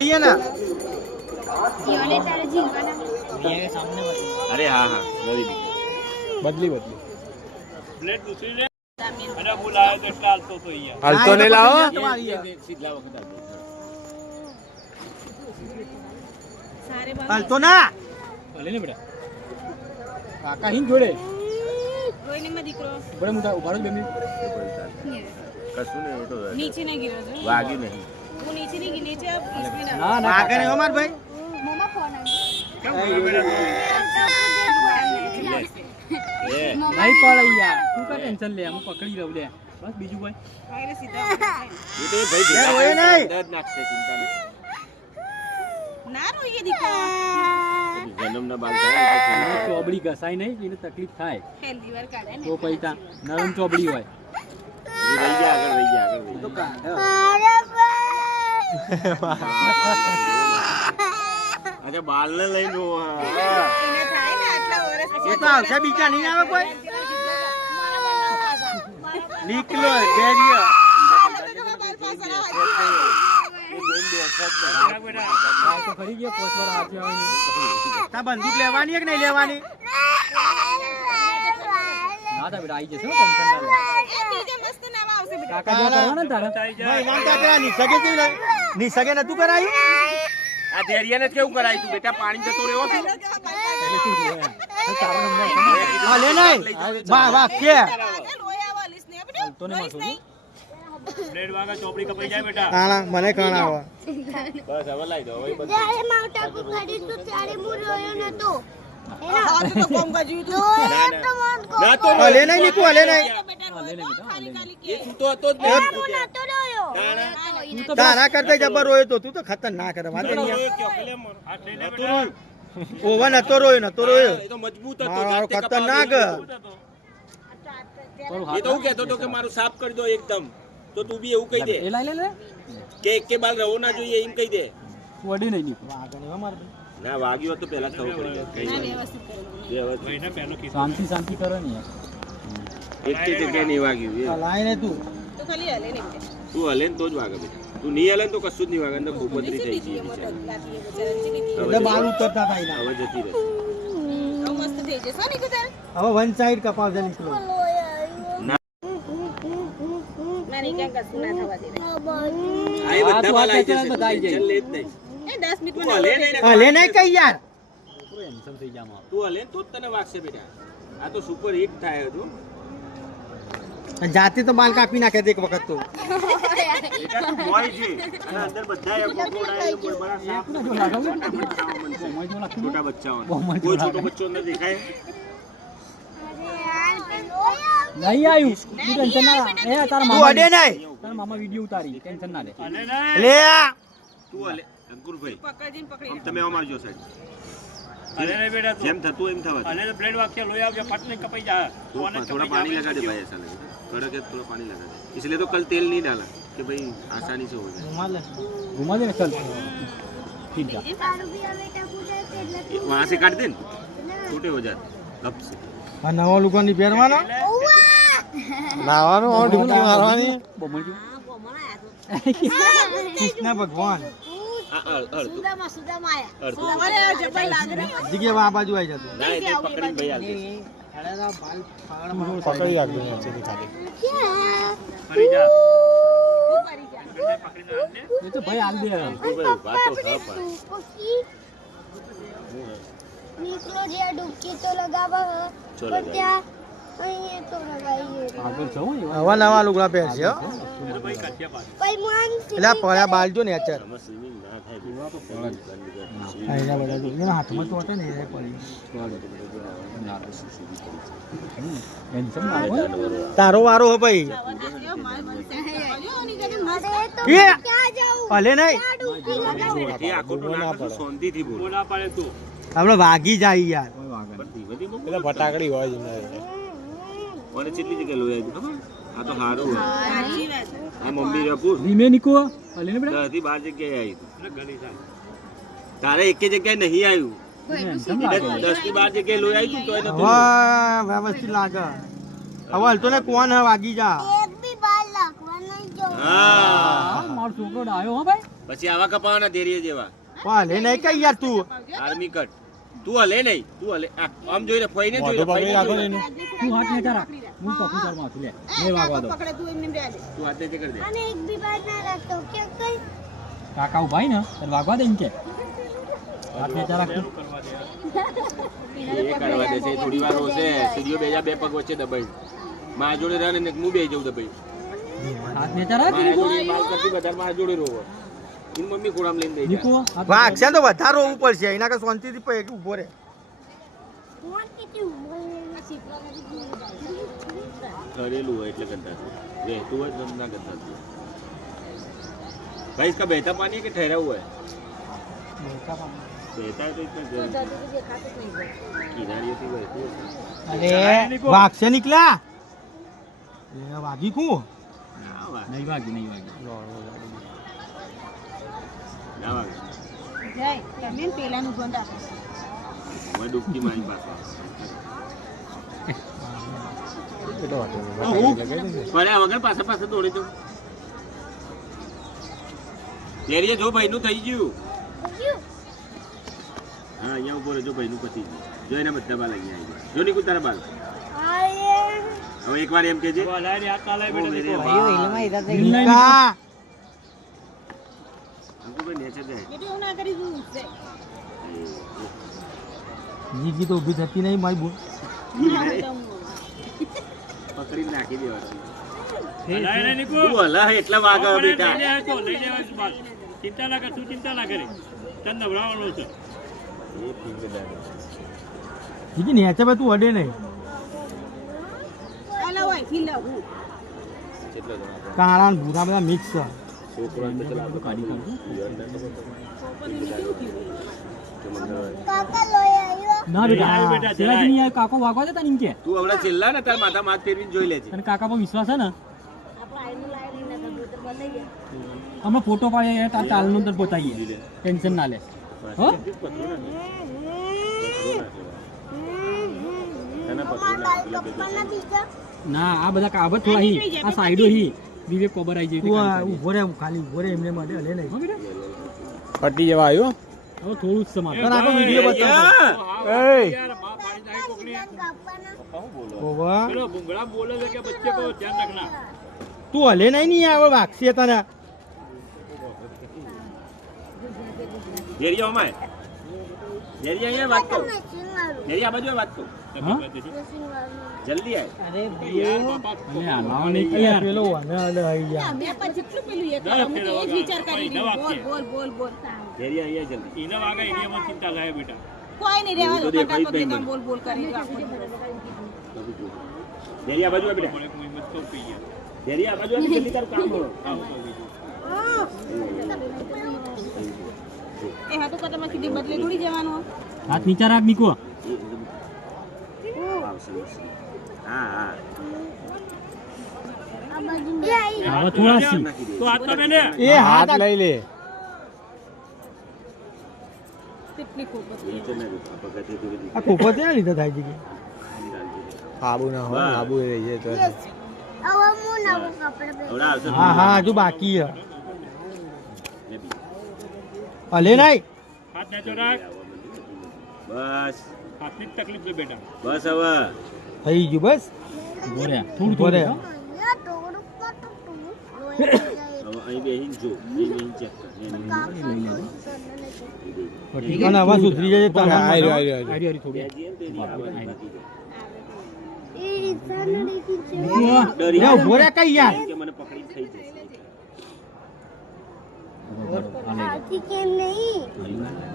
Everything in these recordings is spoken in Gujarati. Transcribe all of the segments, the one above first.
ये ना अरे हाँ हाँ बदली प्लेट दूसरी ले अरे बुलाए तो स्टाल तो ही है हलतो नहीं लाओ हाल तो ना ભલે ને બેટા કાકા હિન જોડે कोई नहीं मैं दिख रहा બડે મુદા ઉભારો બે મિનિટ कसूँ नहीं तो नीचे नहीं गिरा जो वागी नहीं वो नीचे नहीं गिर नीचे अब इसमें ना ના ના आगे नहीं हमार भाई मम्मा फोन ये નહીં પડે યાર તું કા ટેન્શન લે હું પકડી લઉં લે બસ બીજું કોઈ आगे सीधा ये तो भाई यार वो ये नहीं। दर्द नाक से चिंता नहीं ना रो ये दिखा जन्म ना बाल जाए ચોબડી ઘસાય નહીં એટલે તકલીફ થાય पहली बार काढ़ा है તો પૈસા નરમ ચોબડી હોય ये रह गया आगे तो का अच्छा बाल ने लई लो इन्हें थाई ना आटला वर्ष ये तो आवશે બીજા નહીં આવે કોઈ નીકળો ગેરિયો આ તો ખરી ગયો પોચવાર હાથે આવે તા બંદૂક લેવાની કે નહીં લેવાની ના તા બેટા આવી જશે હો ટેન્શન ના લે ये डीजे मस्त नाम आवसे बेटा કાકા જેવા કરવાના ને તારે ભાઈ નામ તા કરા ની સગે થી ની સગે નતું કરાયું આ ધેરિયા ને કેવું કરાય તું બેટા પાણી જતો રહ્યો છે એટલે શું જોયા તો તારો નંબર સમજ હા લે નહીં વાહ વાહ કે लोया वाली ने बेटा તો ને માસો प्लेट वागा चौपड़ी कपाई जाए बेटा કાણા મને કાણા આવે બસ હવે લાઈ દો હવે બધું જ્યારે માવટા કો ખરીદતો ત્યારે હું રોયો નતો हाथ तो कम का जी तू ના તો હલે નહીં નીકુ હલે નહીં बेटा ले ले बेटा ले ले એ તું તો હતો જ ને હું નતો રોયો તું તો તારા કરતા જબર રોયો તો તું તો ખતરનાક કરે વાત નહીં हाथ ले ले बेटा ઓવા નતો રોયો એ તો મજબૂત હતો મારો જાતે ખતરનાક તારું એ હાથ તો હું કહેતો હતો કે મારું સાફ કરી દો એકદમ તો તું બી એવું કહી દે એ લઈ લે કે એક કે બાલ રહો ના જોઈએ એમ કહી દે વડી નહીં નીકળ ના વાગ્યો તો પહેલા ખબર પડી જાય व्यवस्थित कर लो વ્યવસ્થિત. भाई ना पहलो किस શાંતિ શાંતિ કરો ને યાર એક કે જગ્યાએ નહીં વાગ્યું એ. લાઈ ને તું तो खाली हले नहीं बेटा તું હલે ને તો જ વાગે બેટા તું નહીં હલે ને તો કશું જ નહીં વાગે ને ખૂબ બદરી થઈ ગઈ ये मोटा लाती है बेचारा नीचे की એટલે બાલ ઉતરતા થાય ના હવે જતી રહેશે अब मस्त થઈ જશે ને કુતર હવે વન સાઈડ કપાવજે નીકળો मैं नहीं क्या कसूं ना थवा दे આ એ હા, બધા તું બાલ આ આવી ખેંચે જશે બધા આવી જાય. ટેન્શન લે જ નહીં ए 10 मिनट તું में હલે નહીં ને હલે નહીં કઈ યાર પૂરો હેન્ડસમ થઈ જામ આવ તું હલે ને તો જ તને વાગશે બેટા આ તો સુપર હિટ થાય હજુ જાતે તો બાલ કાપી નાખે એક વખત તો બેટા તું બોય છે અને અંદર બધા એ કોકોડાય બડા સાફ છોટા બચ્ચાઓ કોઈ છોટો બચ્ચો અંદર દેખાય નહીં આવ્યું તું ટેન્શન ના લે. એ તારા તું મામા અડે નહીં તારા મામા વિડિયો ઉતારી ટેન્શન ના લે हले ना લે આ તું હલે અંકુરભાઈ પકડીને પકડી આમ તમે આમ આવજો સાહેબ हले नहीं बेटा तू જેમ થતું એમ થવા દે. हले तो प्लेट वाग के लोया के फट नहीं कपाई जा थोड़ा पानी लगा दे भाई ऐसा लगे कड़क है थोड़ा पानी लगा दे इसलिए तो कल तेल नहीं डाला कि भाई आसानी से हो जाए ઘુમા દે ને કલ ઠીક જા ये वहाँ से काट दे न, छोटे हो जाते गप से આ નવો લુગો ની પહેરવાનો લાવવાનો ઓર ઢીંગલી મારવાની બોમલ જો કૃષ્ણ ભગવાન अड़ तू अड़ तू અરે જબર લાગે ને જગ્યા આ બાજુ આવી જતો ना ये पकड़ी भैया आगे પકડી રાખજો નીચેથી ખાલી फरी जा એ તો ભાઈ હાલ દે अंकुरभाई बात तो है पर નીકળો જ્યાં ડૂબકી તો લગાવા चलो પણ ત્યાં અહીં તો લગાવીએ આગળ જવું નવા નવા લુગડા પહેરશે હો भाई कटिया बात પછી માન એટલે આ પડ્યા બાલ જો ને અચર हमें स्विमिंग ना થાય આઈના બધા જો એના હાથમાં તો હતા ને એ પડી હેન્ડસમ ના હોય તારો વારો હો ભાઈ અરે તો એ ક્યાં જાઉં હલે નહીં ડૂબકી લગાવું એ આખો તો ના કરશો શાંતિથી બોલ ना पड़े तू આપણે વાગી જાય યાર કોઈ વાગે નહીં. બધી બધી બોલ એટલે ફટાકડી હોય જ ઓને કેટલી જગ્યાએ લોયા હતી ખબર આ તો હારું હે સાચી વાત આ મમ્મી રપુર ધીમે નીકો હલે ને બેટા 10 થી 12 જગ્યાએ આવી તું એટલે ગલી જા તારે એકે જગ્યાએ નહીં આવ્યું હેન્ડસમ એટલે લાગે 10 થી 12 જગ્યાએ લોહી આવી તું તો એને હવે વ્યવસ્થિત લાગે હવે હલતો ને કોણ હે વાગી જા એક બી બાલ લાગવા નહીં જો હા મારો છોકરો ડાયો હો ભાઈ પછી આવા કપાવાના ધેરીએ જેવા હલે નહીં કઈ યાર તું આર્મી કટ તું હલે નહીં તું હલે આમ જોઈને ફઈને જોઈને ફઈને જોઈને. તું હાથ નીચે રાખ હું પકડી તાર માથું લે નહીં વાગવા દો પકડે તું એમને બે તું હાથે તે કરી દે અને એક બી બાર ના રાખતો કે કઈ કાકા ઉભાઈ ને તાર વાગવા દે એમ કે હાથ નીચે રાખ તું. એ કરવા દે છે થોડી વાર રોશે સીડીઓ બેજા બે પગ વચ્ચે દબાઈ મારા જોડે રહે ને હું બે જઉં દબાઈ હાથ નીચે રાખ મારા જોડે બાલ કરતી બધા મારા જોડે રોવો એની મમ્મી ખોડામ લઈને દઈ નીકુ વાગશે તો વધારે રોવું પડશે એના કે શાંતિથી પછી ઉભો રહે ફોન કેટલી કરેલું હોય એટલે કરતા રહેતું હોય તો ના કરતા भाई इसका बहता पानी है कि ठहरा हुआ है बहता है तो इतना किनारियों से बहती है અરે વાગશે નીકળ્યા એ વાગી કું ना वाह નહીં વાગી ना वाह જય તમે પેલાનું ગોંદ આપો मैं डूबती मारी पास પડ્યા વગર પાછા પાછા દોડે તો તેરીએ જો ભાઈનું થઈ ગયું હા અહીંયા ઉભો રહેજો ભાઈનું પતી ગયું જો એના બધા બાલ અહીંયા આવી ગયા જો નીકુ તારા બાલ હવે એકવાર એમ કહેજે બોલાય હાથ ચાલાય બેટા મેરે નીકળો. વાહ. નીકા हमको भाई नीचे दे એટલે હું ના કરી દઉં છે જીગી તો ઊભી થતી નહીં મારી બોલ પકડી નાખી દેવાનું હલાય નહીં નીકળો. તું હલા એટલા વાગ આપણે બેટા લઈ લેવાય તો લઈ લેવાય છે બાલ. ચિંતા ના કર તું ચિંતા ના કરે તને નવડાવવાનો છે એ ઠીક છે જીગી નેચે ભાઈ તું અડે નહીં ચાલો હોય થી લઉં કેટલો જણા કાળા ને ભૂરા બધા મિક્સ છે છોકરા તો ચલા કાઢી કાઢું કાકા લોય આવ્યો ના બેટા આવ્યો બેટા, સેવાજી જરાય. નહીં આવ્યો, કાકો વાગવા દેતા ને એમ કે તું હમણાં છેલ્લા ને તાર માથા માથ ફેરવીને જોઈ લેજે અને કાકા પર વિશ્વાસ છે ને આપણે આઈનું લાવી ના કબૂતર બનાવી ગયા હમણાં ફોટો પાડીએ તાર તાલનો અંદર પોતાઈએ ટેન્શન ના લે હો મારા પપ્પાના બીજા ના આ બધા કાબત થોડા હી આ સાઈડો હી વિવેક કોબર આવી તું આ જાય ઊભો રહે ખાલી ઊભો રહે એમને માટે હલે નહીં હા બેટા પટી જવા આવ્યો હવે થોડું જ સમાન તને આખો વિડીયો બતાવો યાર માં પાડી જાય કોકની કાપાના ઓવા પેલો ભૂંગળા બોલે છે કે બચ્ચે કો ધ્યાન રાખના તું હલે નહીં આવે વાગશે તને ધેરિયા અમાય ધેરિયા અહીંયા વાત કર મશીન વાળું ધેરિયા બાજુ વાત કર હા મશીન વાળું જલ્દી આય યાર બાપા અલે આ લાવો નહીં કે યાર પેલો હલે હલે આવી ગયા મેં પણ જેટલું પેલું એ ના, હું તો એ જ વિચાર કરી ના, રહી બોલ વાક્ય. બોલ બોલ બોલ ધેરિયા અહીંયા જલ્દી એને વાગે એની એમાં ચિંતા થાય બેટા કોઈ નહીં રહેવા દો હું તો દેખાય જ ફટાફટ નહીં કામ મને. બોલ બોલ કરી દો આખો ધેરિયા બાજુ આ બેટા થોડીક હું હિંમત તો પી ગયા ધેરિયા બાજુ આ જલ્દી તારું કામ કરો આવું તો બીજું એ હાથું કરતા સીધી બદલે થોડી જવાનું હાથ નીચે રાખ નીકુ આવશે હા હા આ બાજુ બે આવી હવે થોડા સી નાખી દે તો હાથ તો મેલે એ હાથ લઈ લે કેટલી ખૂબ એ તો ના પકડે તો આ ખોખો ત્યાં લીધા થાય છે કે આબુ ના હોય આબુ હવે હું નવું કપડું પહેરી આવશે હા હા હજુ બાકી છે લે બી. હલે નહીં હાથ નીચે રાખ બસ હાથની જ તકલીફ છે બેટા બસ હવે થઈ ગયું બસ ઉભો રે થોડું ઉભો રહે. થોડું અહીંયા થોડુંક પાટું લોહી જાય હવે અહીં બેહીને જો અહીં બેહીને ચેક કર અને હવે સુધરી જાય તો આરી આરી થોડી બેજી એમ તેરી આપણે બાકી જાય. એ રીસાના રીતિ છે ડરી એ ઉભો રહે કઈ યાર કે મને પકડી થઈ જશે હાથી કેમ નહીં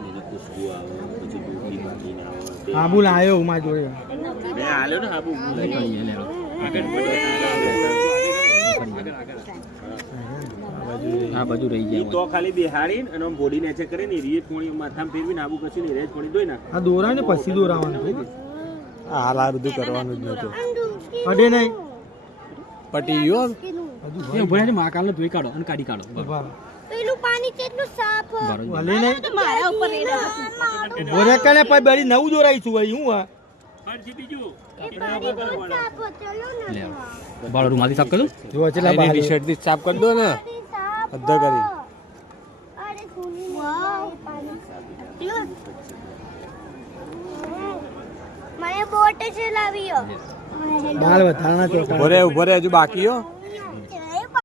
એને ખુશ્બુ આવે પછી દૂધી ભાગીને આવે આબુ લાયો હું મારી જોડે મેં હાલ્યો ને હાબુ આગળ આ બધું રહી ઈ જાય તો ખાલી બેહાડીને અને આમ બોડી નેચે કરીને રીત થોડી માથામાં ફેરવીને આબુ કશું નહીં રેજ થોડી દોઈ નાખ આ દોરા ને પછી દોરાવાનું છે હાલ આ બધું કરવાનું જ નહોતું અડે નહીં પટી ગયો હજુ એ ઉભો રહે મહાકાલ ને ધોઈ કાઢો અને કાઢી કાઢો ઉભા. પેલું પાણી કેટલું સાફ હોય બરોબર હલે નહીં તો મારા ઉપર રેડા ઉભો રહે કને પછી બળી નવું દોરાઈશું વળી હું હા ફરજી બીજું એ પાણી બહુ સાફ હોય ચલો ને લે બાળો રૂમાલી સાફ કરું જો ચલા ટી શર્ટ થી સાફ કરી દો ને પાણી સાફ અડધા કરી આ મને બોટ ચલાવી દાળ વધારાના ચોખા ઉભો રે હજુ બાકી હો